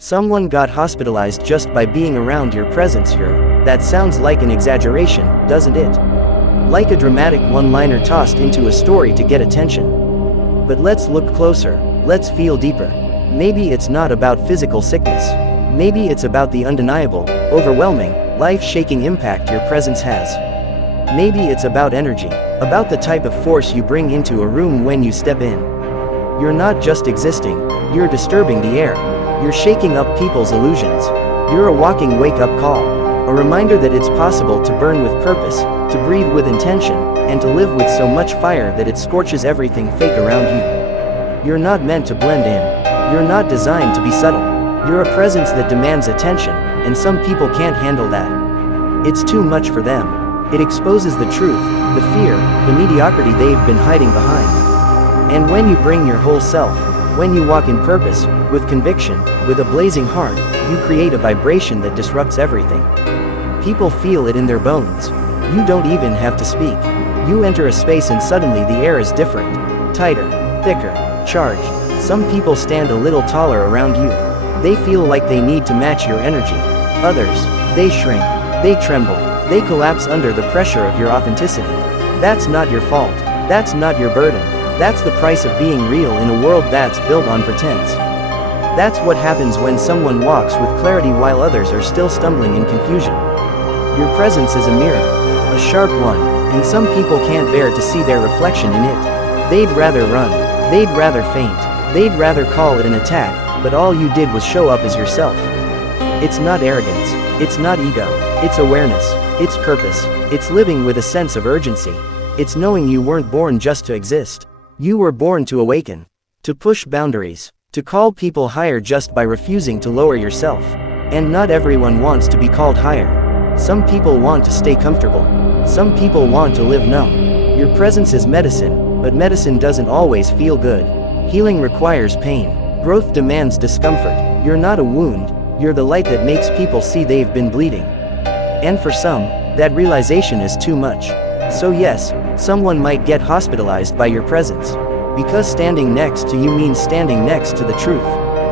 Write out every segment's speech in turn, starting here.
Someone got hospitalized just by being around your presence here. That sounds like an exaggeration, doesn't it? Like a dramatic one-liner tossed into a story to get attention. But let's look closer, let's feel deeper. Maybe it's not about physical sickness. Maybe it's about the undeniable, overwhelming, life-shaking impact your presence has. Maybe it's about energy, about the type of force you bring into a room when you step in. You're not just existing, you're disturbing the air. You're shaking up people's illusions. You're a walking wake-up call. A reminder that it's possible to burn with purpose, to breathe with intention, and to live with so much fire that it scorches everything fake around you. You're not meant to blend in. You're not designed to be subtle. You're a presence that demands attention, and some people can't handle that. It's too much for them. It exposes the truth, the fear, the mediocrity they've been hiding behind. And when you bring your whole self, when you walk in purpose, with conviction, with a blazing heart, you create a vibration that disrupts everything. People feel it in their bones. You don't even have to speak. You enter a space and suddenly the air is different. Tighter, thicker, charged. Some people stand a little taller around you. They feel like they need to match your energy. Others, they shrink, they tremble. They collapse under the pressure of your authenticity. That's not your fault. That's not your burden. That's the price of being real in a world that's built on pretense. That's what happens when someone walks with clarity while others are still stumbling in confusion. Your presence is a mirror, a sharp one, and some people can't bear to see their reflection in it. They'd rather run. They'd rather faint. They'd rather call it an attack, but all you did was show up as yourself. It's not arrogance. It's not ego. It's awareness. It's purpose. It's living with a sense of urgency. It's knowing you weren't born just to exist. You were born to awaken. To push boundaries. To call people higher just by refusing to lower yourself. And not everyone wants to be called higher. Some people want to stay comfortable. Some people want to live numb. Your presence is medicine, but medicine doesn't always feel good. Healing requires pain. Growth demands discomfort. You're not a wound. You're the light that makes people see they've been bleeding. And for some, that realization is too much. So yes, someone might get hospitalized by your presence. Because standing next to you means standing next to the truth.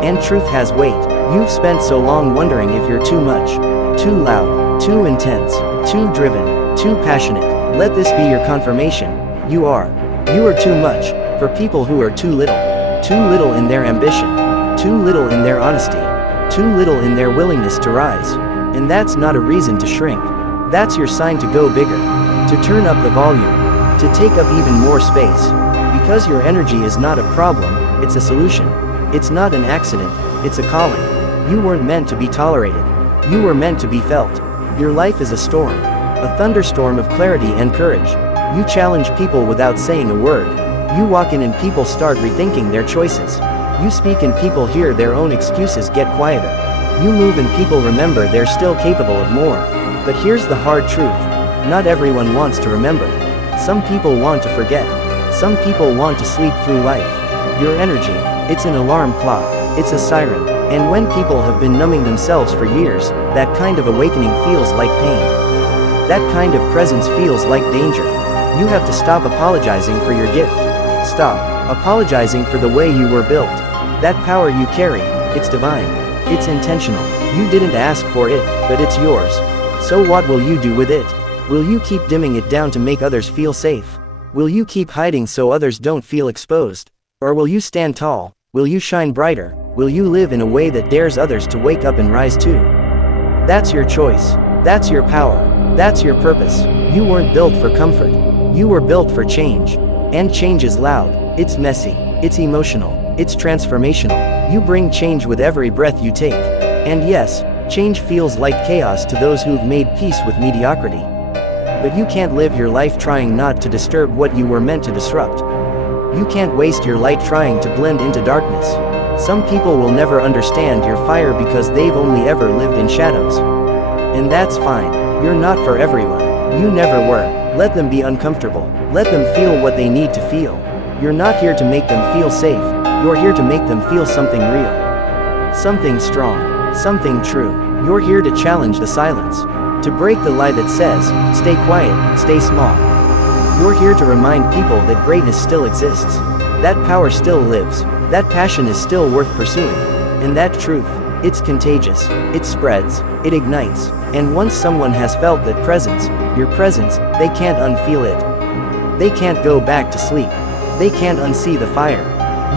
And truth has weight. You've spent so long wondering if you're too much, too loud, too intense, too driven, too passionate. Let this be your confirmation. You are. You are too much, for people who are too little. Too little in their ambition. Too little in their honesty. Too little in their willingness to rise. And that's not a reason to shrink. That's your sign to go bigger. To turn up the volume. To take up even more space. Because your energy is not a problem, it's a solution. It's not an accident, it's a calling. You weren't meant to be tolerated. You were meant to be felt. Your life is a storm. A thunderstorm of clarity and courage. You challenge people without saying a word. You walk in and people start rethinking their choices. You speak and people hear their own excuses get quieter. You move and people remember they're still capable of more. But here's the hard truth. Not everyone wants to remember. Some people want to forget. Some people want to sleep through life. Your energy, it's an alarm clock, it's a siren. And when people have been numbing themselves for years, that kind of awakening feels like pain. That kind of presence feels like danger. You have to stop apologizing for your gift. Stop apologizing for the way you were built. That power you carry, it's divine. It's intentional. You didn't ask for it, but it's yours. So what will you do with it? Will you keep dimming it down to make others feel safe? Will you keep hiding so others don't feel exposed? Or will you stand tall? Will you shine brighter? Will you live in a way that dares others to wake up and rise too? That's your choice. That's your power. That's your purpose. You weren't built for comfort. You were built for change. And change is loud. It's messy. It's emotional. It's transformational. You bring change with every breath you take. And yes, change feels like chaos to those who've made peace with mediocrity. But you can't live your life trying not to disturb what you were meant to disrupt. You can't waste your light trying to blend into darkness. Some people will never understand your fire because they've only ever lived in shadows. And that's fine. You're not for everyone. You never were. Let them be uncomfortable. Let them feel what they need to feel. You're not here to make them feel safe. You're here to make them feel something real. Something strong. Something true. You're here to challenge the silence. To break the lie that says, stay quiet, stay small. You're here to remind people that greatness still exists. That power still lives. That passion is still worth pursuing. And that truth, It's contagious, it spreads, it ignites, and once someone has felt that presence, your presence, they can't unfeel it. They can't go back to sleep. They can't unsee the fire.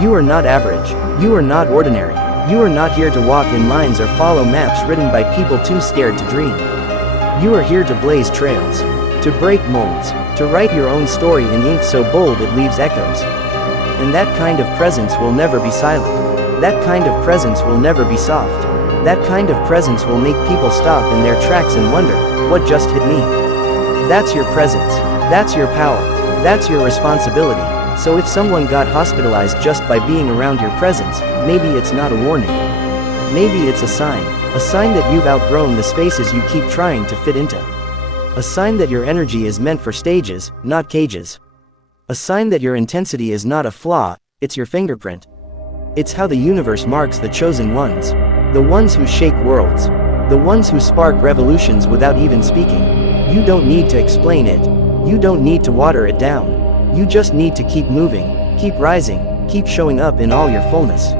You are not average. You are not ordinary. You are not here to walk in lines or follow maps written by people too scared to dream. You are here to blaze trails, to break molds, to write your own story in ink so bold it leaves echoes. And that kind of presence will never be silent. That kind of presence will never be soft. That kind of presence will make people stop in their tracks and wonder, what just hit me? That's your presence. That's your power. That's your responsibility. So if someone got hospitalized just by being around your presence, maybe it's not a warning. Maybe it's a sign that you've outgrown the spaces you keep trying to fit into. A sign that your energy is meant for stages, not cages. A sign that your intensity is not a flaw, it's your fingerprint. It's how the universe marks the chosen ones. The ones who shake worlds. The ones who spark revolutions without even speaking. You don't need to explain it. You don't need to water it down. You just need to keep moving, keep rising, keep showing up in all your fullness.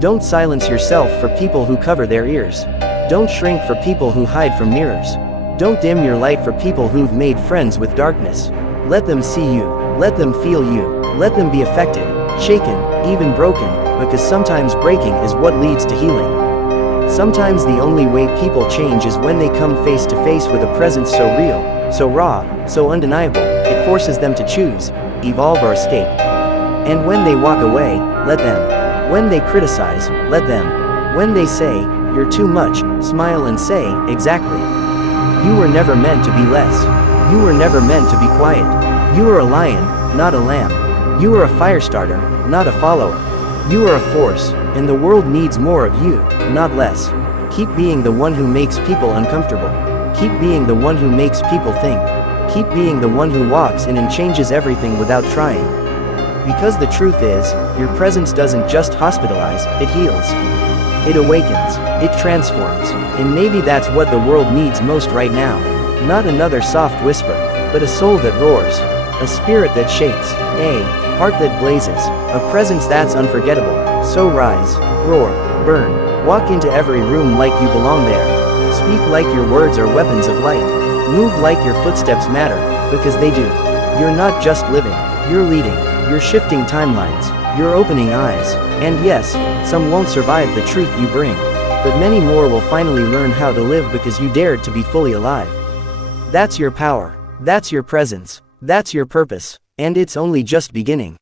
Don't silence yourself for people who cover their ears. Don't shrink for people who hide from mirrors. Don't dim your light for people who've made friends with darkness. Let them see you. Let them feel you. Let them be affected, shaken, even broken, because sometimes breaking is what leads to healing. Sometimes the only way people change is when they come face to face with a presence so real, so raw, so undeniable, it forces them to choose, evolve or escape. And when they walk away, let them. When they criticize, let them. When they say, you're too much, smile and say, exactly. You were never meant to be less. You were never meant to be quiet. You are a lion, not a lamb. You are a fire starter, not a follower. You are a force, and the world needs more of you, not less. Keep being the one who makes people uncomfortable. Keep being the one who makes people think. Keep being the one who walks in and changes everything without trying. Because the truth is, your presence doesn't just hospitalize, it heals. It awakens, it transforms, and maybe that's what the world needs most right now. Not another soft whisper, but a soul that roars, a spirit that shakes, a heart that blazes, a presence that's unforgettable. So rise, roar, burn, walk into every room like you belong there. Speak like your words are weapons of light. Move like your footsteps matter, because they do. You're not just living, you're leading, you're shifting timelines, you're opening eyes, and yes, some won't survive the truth you bring, but many more will finally learn how to live because you dared to be fully alive. That's your power, that's your presence, that's your purpose, and it's only just beginning.